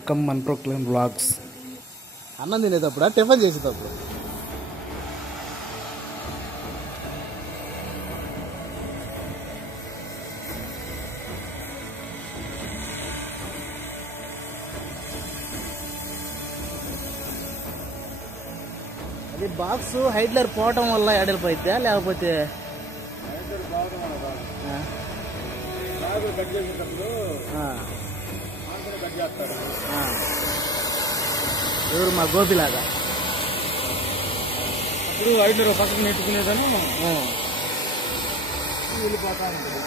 Welcome అన్ప్రోక్లైమ్ vlogs. అన్నం తినేటప్పుడు tiffin చేసేటప్పుడు అది బాక్స్ హైడ్లర్ పోవటం వల్ల ఎడలిపోయిద్దా లేకపోతే ఎవరు మా గోపిలాగా ఇప్పుడు హైడ్లర్ పక్కన నెట్టుకునేదాను వెళ్ళిపోతా ఉంటుంది.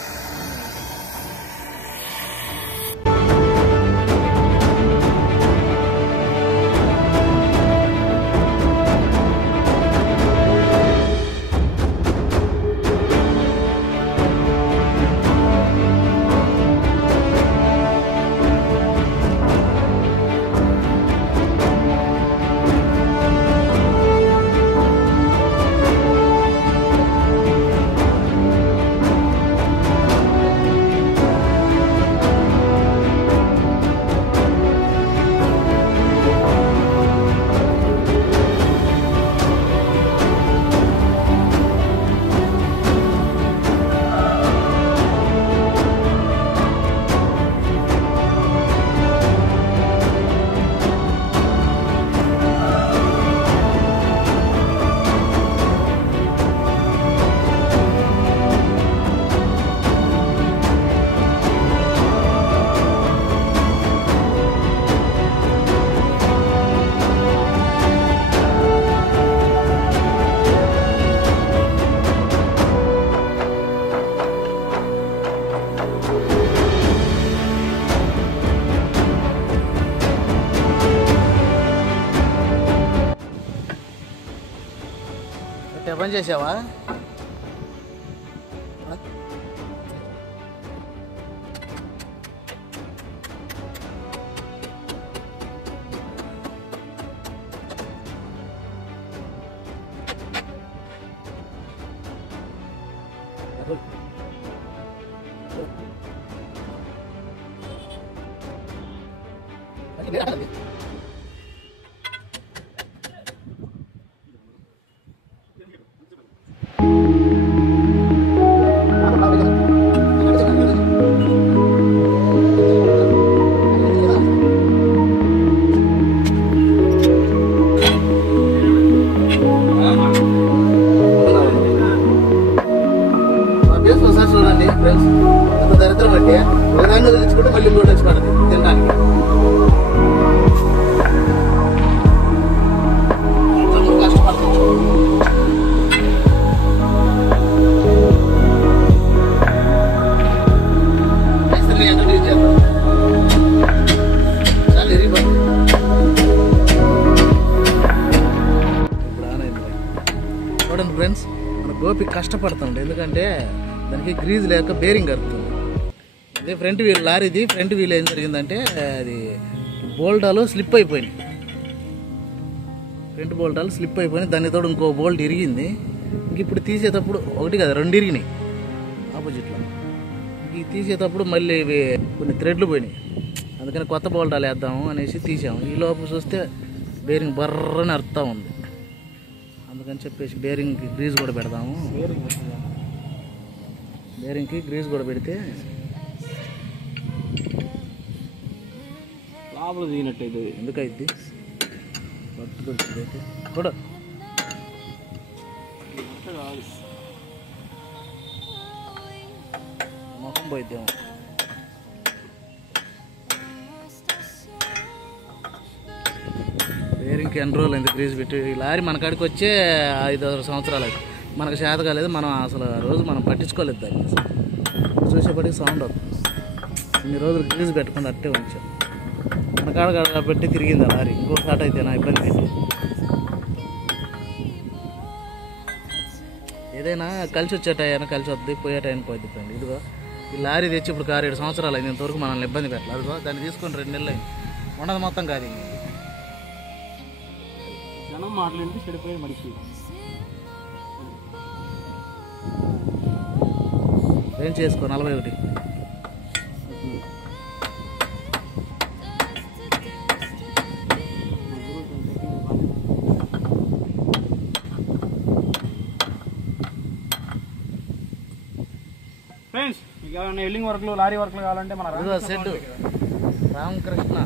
టిఫిన్ చేసావా? చూడండి ఫ్రెండ్స్, అంత దరిద్రం బట్టి ఒకదాన్ని వదిలించుకుంటే మళ్ళీ ఇంకోటి వచ్చి పడుతుంది తినడానికి. కష్టపడుతుంది. చాలా ఇరిగిపోతుంది. చూడండి ఫ్రెండ్స్, మన గోపి కష్టపడుతుంది. ఎందుకంటే దానికి గ్రీజ్ లేక బేరింగ్ కడుతుంది. అదే ఫ్రంట్ వీల్ లారీది ఫ్రంట్ వీల్ ఏం జరిగిందంటే అది బోల్టాలు స్లిప్ అయిపోయినాయి. ఫ్రంట్ బోల్టాలు స్లిప్ అయిపోయినాయి. దాని తోడు ఇంకో బోల్ట్ ఇరిగింది. ఇంక ఇప్పుడు తీసేటప్పుడు ఒకటి కదా రెండు ఇరిగినాయి ఆపోజిట్లో. ఇంక తీసేటప్పుడు మళ్ళీ ఇవి కొన్ని థ్రెడ్లు పోయినాయి. అందుకని కొత్త బోల్టాలు వేద్దాము అనేసి తీసాము. ఈ లోపు చూస్తే బేరింగ్ బర్రని అరుస్తూ ఉంది. అందుకని చెప్పేసి బేరింగ్కి గ్రీజ్ కూడా పెడదాము. బేరింగ్కి గ్రీజ్ కూడా పెడితే లోపల దిగినట్టయితే ఎందుకైద్ది కూడా మొహం పోయిద్దాము. బేరింగ్కి ఎన్ని రోజులు అయింది గ్రీజ్ పెట్టి. ఈ లారీ మన కాడికి వచ్చే 5-6 సంవత్సరాలు అయితే మనకు చేత కాలేదు. మనం అసలు రోజు మనం పట్టించుకోలేదు దాన్ని. చూసేపటికి సౌండ్ అవుతుంది. ఇన్ని రోజులు గ్రీజ్ పెట్టకుండా అట్టే ఉంచాం. మన కాడ పెట్టి తిరిగింది లారీ. ఇంకో స్టార్ట్ అయితే నా ఇబ్బంది పెట్టి. ఏదైనా కలిసి వచ్చే టైం కలిసి వద్ది, పోయే టైం పోద్ది ఫ్రెండ్. ఇదిగో ఈ లారీ తెచ్చి ఇప్పుడు 6-7 సంవత్సరాలు అయింది. ఇంతవరకు మనల్ని ఇబ్బంది పెట్టాలి. అదిగో దాన్ని తీసుకొని 2 నెలలు అయింది. ఉండదు మొత్తం కాదు. జనం మాట్లాడి చెడిపోయే మనిషి. ఏం చేసుకో 41 ఏమైనా వెల్డింగ్ వర్క్లు లారీ వర్క్లు కావాలంటే మన ఇదిగో షెడ్ రామకృష్ణ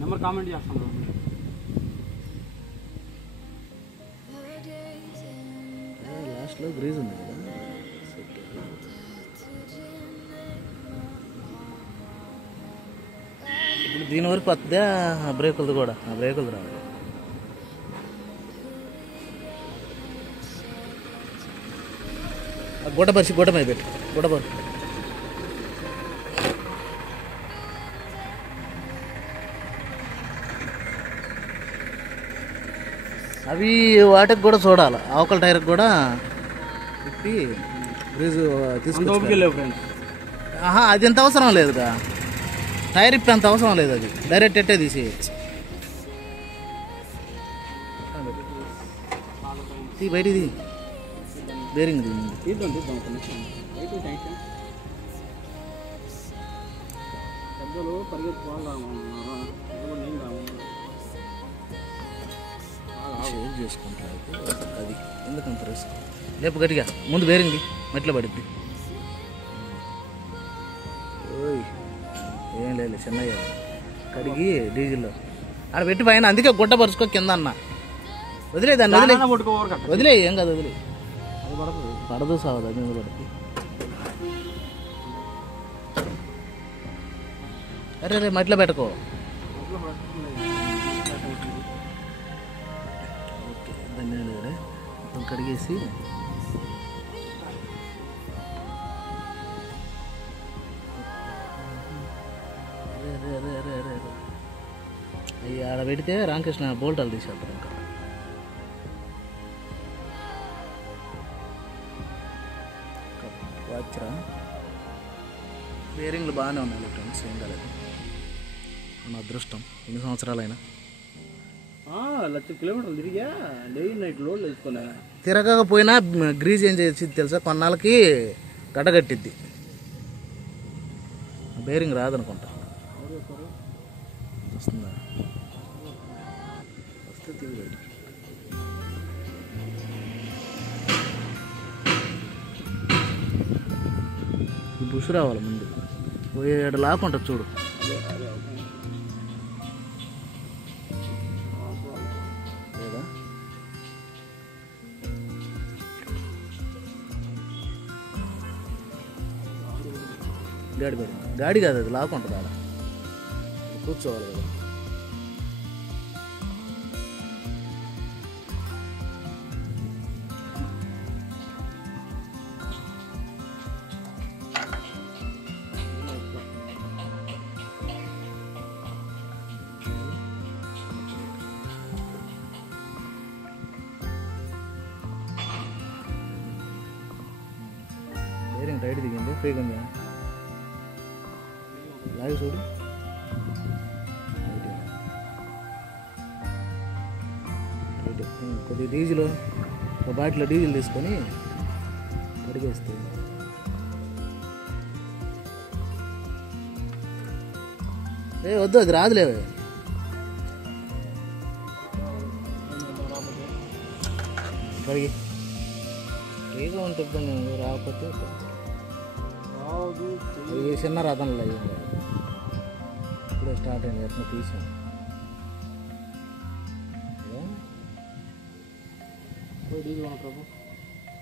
నెంబర్ కామెంట్ చేస్తాను. లాస్ట్లో గ్రీజ్ ఉంది కదా. ఇప్పుడు దీని వరకు వస్తుందా బ్రేకులది కూడా? ఆ బ్రేకులది రావాలి. గుడ్డపరిచి గుడ్డ మీద పెట్టి గుడ్డపరి అవి వాటికి కూడా చూడాలి. ఆవకల టైర్కి కూడా పెట్టి గ్రీజు తీసుకొచ్చి. ఆహా, అది ఎంత అవసరం లేదుగా. టైర్ ఇప్పి అంత అవసరం లేదు. అది డైరెక్ట్ ఎట్టే తీసేయచ్చు. బయటిది బేరింగ్ తీద్దాం పెద్దలు పరిగెత్తుకోవాలి షేర్ చేసుకుంటారు. అది ఎందుకంత రిస్క్. లేపు గట్టిగా ముందు బేరింగ్ది మట్టిలో పడుద్ది. ఓయ్ ఏం లేదు చిన్నయ్య కడిగి డీజిల్లో ఆడ పెట్టి పైన. అందుకే గుడ్డ పరుచుకో కింద అన్న. వదిలే దాన్ని వదిలే ఏం కాదు. వదిలే పడదు సావదు. అది మీద పడుతుంది. అరే రే మట్టిలో పెట్టుకో. ఓకే ధన్యవాదాలు. మొత్తం కడిగేసి అవి ఆడ పెడితే రామకృష్ణ బోల్టాలు తీసేస్తారు. ఇంకా వాచరా బేరింగ్లు బాగానే ఉన్నాయి ఫ్రెండ్స్. ఏం కాలేదు. మన అదృష్టం. ఎన్ని సంవత్సరాలైనా 1,00,000 కిలోమీటర్లు తిరిగా డే నైట్ లోడ్ వేసుకున్నా. తిరగకపోయినా గ్రీజ్ ఏం చేసింది తెలుసా? కొన్నాళ్ళకి గడ్డగట్టిద్ది. బేరింగ్ రాదనుకుంటా. వస్తుందా? వస్తే తిరిగి ఈ బుష్ రావాలి ముందు. పోయేడు లాక్కుంటుంది చూడు. లేదా గాడి పడి గాడి కాదు, అది లాక్కుంటుంది. ఆడ కూర్చోవాలి కదా. బేరింగ్ టైట్ దిగింది. ఫ్రీగా ఉంది. లాగి చూడు. కొద్దిగా డీజిల్ ఒక బాటిలో డీజిల్ తీసుకొని కడిగేస్తే వద్దు, అది రాదులే. కడిగి ఫ్రీగా ఉంటుంది. రాకపోతే ఈ చిన్న రథంలో ఇప్పుడే స్టార్ట్ అయింది. ఎట్లా తీసాం.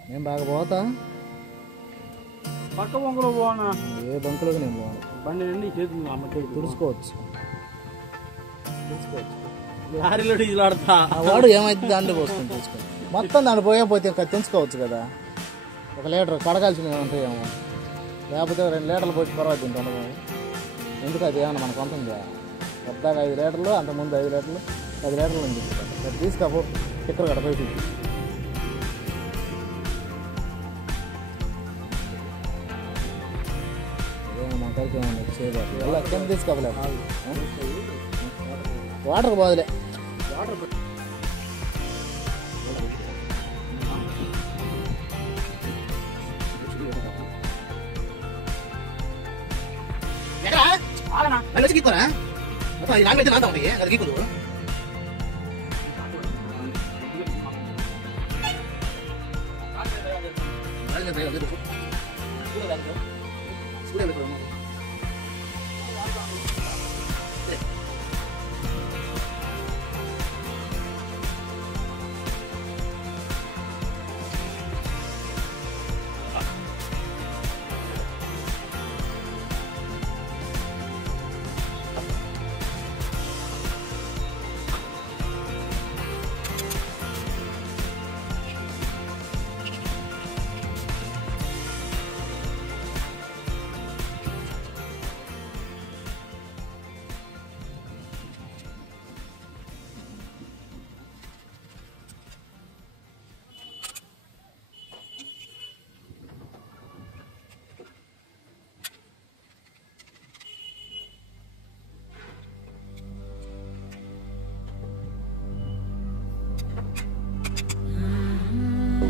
నేను బాగా పోతా. పక్క బంకులో పోనా? ఏ బంకులోకి నేను పోను. బండి నుండి చేతులు తుడుచుకోవచ్చు. లారీలో డీజిల్ ఆడతా. వాడు ఏమైతే దాంట్లో పోసుకొని తెచ్చుకో. మొత్తం దాంట్లో పోతే తెంచుకోవచ్చు కదా. 1 లీటర్ కడగాల్సినవి ఏమంటాయేమో. లేకపోతే 2 లీటర్లు పోసి పర్వాలేదు తింటాను. ఎందుకు అది ఏమన్నా మనకు ఉంటుందా? పెద్దగా 5 లీటర్లు, అంతకుముందు 5 లీటర్లు 10 లీటర్లు ఉంది. అది తీసుకోపో. టిక్కర్ కడ బయట మా కలిసి ఏమన్నా చేయబోతుంది. ఎలా కింద తీసుకోలేదు. వాటర్కి పోదులే. వాటర్ గీకోరా లాంగ్వేజ్ నాతో ఉంటాయి. అది గీకుదు.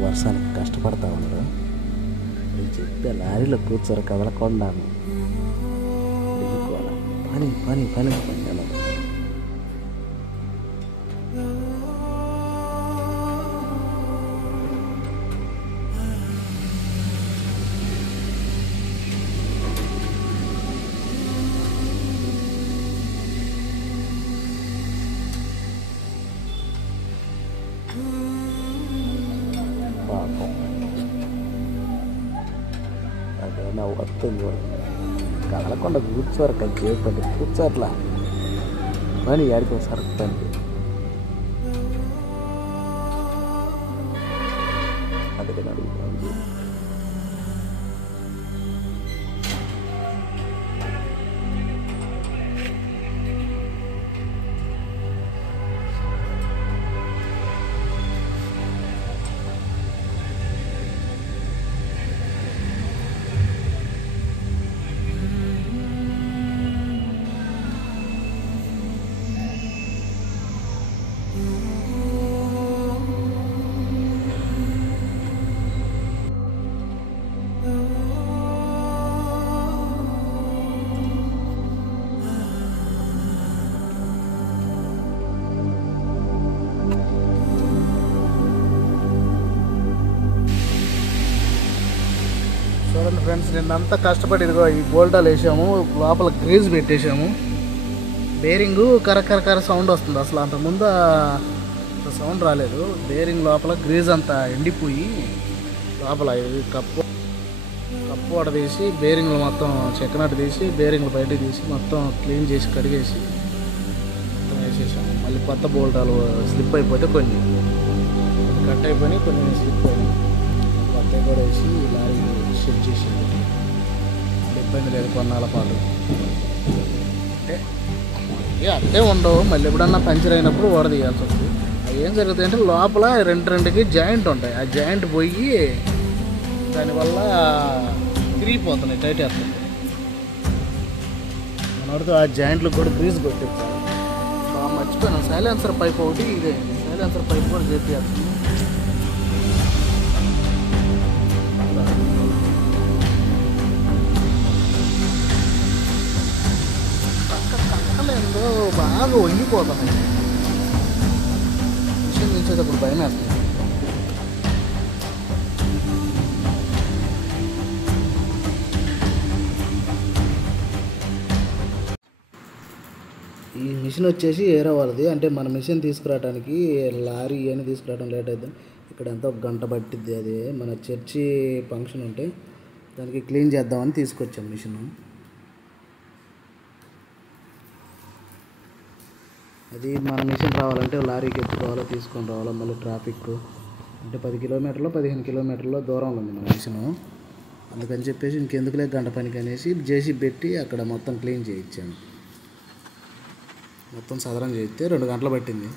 వర్షానికి కష్టపడతా ఉన్నారు. నేను చెప్తే లారీలో కూర్చోరు కదలకుండా పని పని పని పని అలా. పాపం అదేనా వస్తుంది కదలకుండా కూర్చోరు చేపట్టి కూర్చోట్లా పని ఆడికో సరుకుతుంది. అందుకని అడుగుతుంది. చూడండి ఫ్రెండ్స్, నిన్నంతా కష్టపడి ఇదిగో ఈ బోల్టాలు వేసాము, లోపల గ్రీజ్ పెట్టేసాము. బేరింగు కరకర సౌండ్ వస్తుంది. అసలు అంతకుముందు సౌండ్ రాలేదు. బేరింగ్ లోపల గ్రీజ్ అంతా ఎండిపోయి లోపల ఇది కప్పు కూడా తీసి బేరింగ్లు మొత్తం చెక్కనట్టు తీసి బేరింగ్లు బయటకు తీసి మొత్తం క్లీన్ చేసి కడిగేసి మొత్తం వేసేసాము. మళ్ళీ కొత్త బోల్టాలు స్లిప్ అయిపోతే కొన్ని కట్ అయిపోయి కొన్ని స్లిప్ అయినాయి. కొత్త కూడా వేసి లారీ సెట్ చేసి ఇబ్బంది లేదు కొన్నాళ్ళ పాటు. అంటే అంతే ఉండవు. మళ్ళీ ఎప్పుడన్నా పంచర్ అయినప్పుడు ఓడదీయాల్సి వస్తుంది. అవి ఏం జరుగుతాయి అంటే లోపల రెండుకి జాయింట్ ఉంటాయి. ఆ జాయింట్ పోయి దానివల్ల తిరిగిపోతున్నాయి, టైట్ వేస్తుంది. మనతో ఆ జాయింట్లు కూడా గ్రీజ్ కొట్టించాలి. మర్చిపోయినా సైలెన్సర్ పైప్ ఒకటి ఇదే సైలెన్సర్ పైప్ కూడా చేసేస్తుంది. కక్కలేందో బాగా వంగిపోతున్నాయి. మిషన్ దించేటప్పుడు భయం వేస్తుంది. ఈ మిషన్ వచ్చేసి ఏరే వాళ్ళది. అంటే మన మిషన్ తీసుకురావడానికి లారీ అని తీసుకురావడం లేట్ అవుతుంది. ఇక్కడ ఎంతో ఒక గంట పట్టిద్ది. అది మన చర్చి ఫంక్షన్ ఉంటే దానికి క్లీన్ చేద్దామని తీసుకొచ్చాం మిషన్. అది మన మిషన్ రావాలంటే లారీకి ఎత్తుకోవాలో తీసుకొని రావాలో, మళ్ళీ ట్రాఫిక్ అంటే 10 కిలోమీటర్లు 15 కిలోమీటర్ల దూరంలో ఉంది మన మిషను. అందుకని చెప్పేసి ఇంకెందుకులే గంట పనికి అనేసి జేసీబీ పెట్టి అక్కడ మొత్తం క్లీన్ చేయించాను. మొత్తం సదరం చేస్తే 2 గంటలు పట్టింది.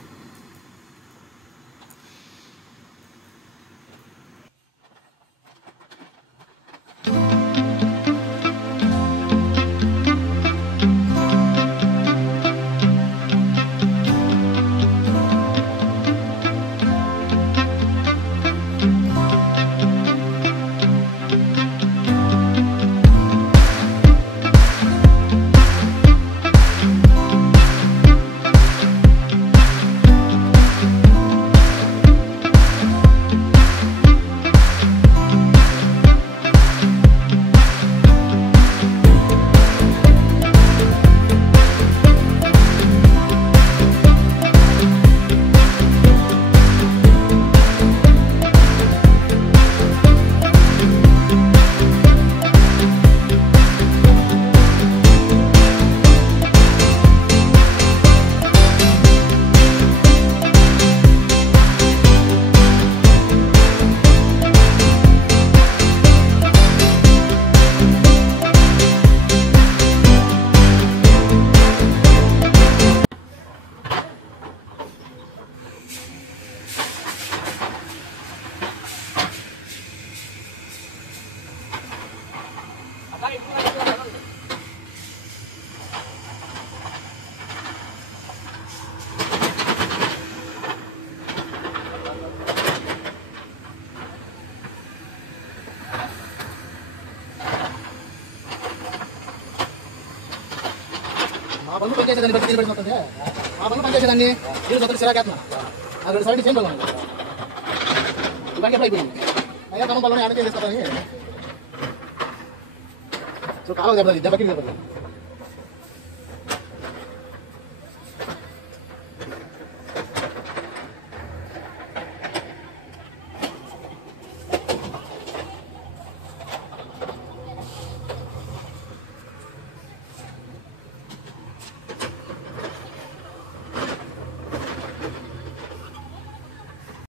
పనులు పనిచేసేదాన్ని బట్టి తీరు పెడుతుంది ఆ పనులు పనిచేసేదాన్ని వీళ్ళు సొంత సిరాకేస్తున్నా ఆ 2 సైడ్ చేంజ్ అవ్వాలి ఇవన్నీ ఎప్పుడు అయిపోయింది అయ్యా తమ పనులు యాడ్ చేసేస్తారని సో కాలం దెబ్బకి దెబ్బకి